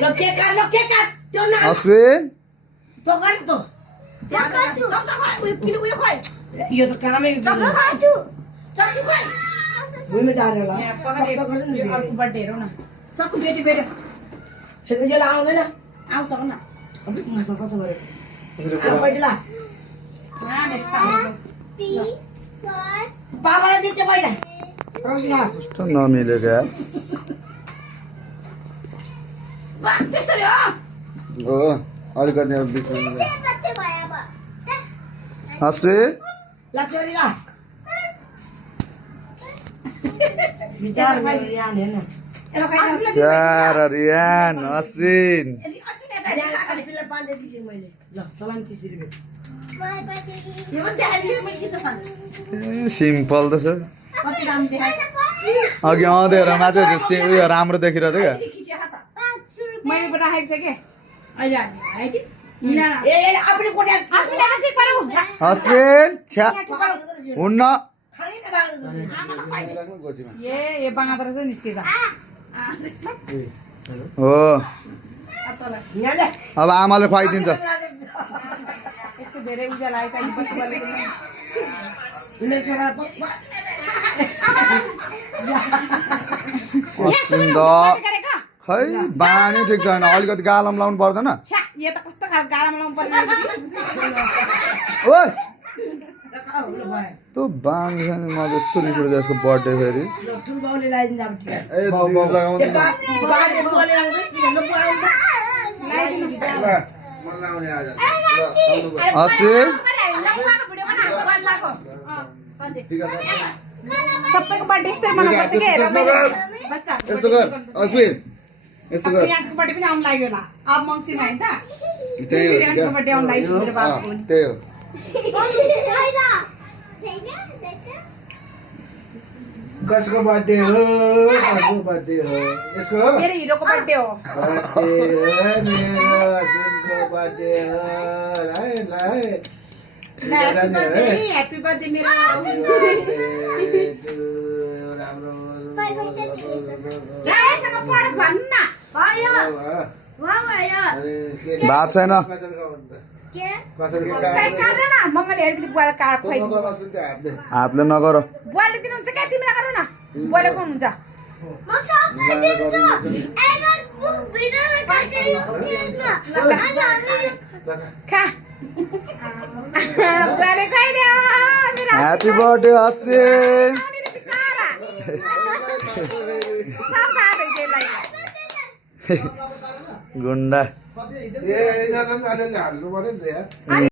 Lo cake काट त्यो ना अश्विन तो कर तो चप खाइ उयो खाइ यो त कामै चप खाइछु चप खाइ भुइँमा झारेर ल अर्को बर्थडे हेरौ न चक्कु बेटी बेटी फेरि यो लाउँदैन आउँछ न अब म त कस्तो गरे अब पहिला बाबालाई दिन्छ पहिला रोसिना कस्तो नमिलेको यार त्यसरी हो हो अलिकति अब बिचमा अश्विन ला चोरी ला विचार यान हैन एलो खाइ चार रियान अश्विन खाली पिल्ला पाँच दिन्छु मैले ल चलान 30 रुपैयाँ यो पनि देखाइदिनु मैले किन सन सिम्पल त छ कति दाम देखाइछ अघि आउँदै मान्छे उयो राम्रो देखिरहेको थियो क्या खिचे हात मैले राखेको छ के अहिले है ति मिलाएर ए आफूले कोट्या आफूले के गरौ हुन्छ अश्विन छ्या हुन्न खाली न बाग्नु ए बाँदर चाहिँ निस्केछ हो यहाँ ले अब आमाले खुवाइदिन्छ यसको धेरै उज्यालो आएछ नि पशुपालन इले छोरा अश्विन द खै बानी ठिक छैन अलिकति गालम लाउनु पर्दैन छ्या यो त कस्तो खालको गाडामा लाउनु पर्ने ओइ तँ बानी छैन म जस्तो रिस उठ्छ यसको बर्थडे फेरि ठुल बाउले लाइदिन्छ अब ठिक ए लगाउँदैन बाले बोले आउँछ किन नपुगाउँछ अश्विन सबैको बर्थडे यस्तै मनाउनुपर्छ के हेर बच्चा यसो गर अश्विन यसो गर प्रियान्सको बर्थडे पनि आउनु लाग्यो होला अब मङ्सिरमा होइन त त्यही हो प्रियान्सको बर्थडे आउनु लाग्यो मेरो बाबुको पनि त्यही हो कसको बर्थडे हो कसको बर्थडे हो यसको मेरो हिरोको बर्थडे हो बर्थडे हो मेरो अर्जुनको बर्थडे हो ह्याप्पी बर्थडे मेरो राम्रो राम्रोसँग पढोस् भन्नु न भात छैन काट्दैन मङ्गलले हेरेपछि बुवाले काट खुवाइदिनु हातले नगर बुवाले दिनुहुन्छ क्या तिमीलाई गर न बुवाले खुवाउनुहुन्छ खा बुवाले खुवाइदियो मेरो ह्याप्पी बर्थडे अश्विन बिचारा सब खाएर त्यसलाई गुन्डा ए यिनीहरूलाई पनि अलिअलि हाल्नु पर्यो नि त यार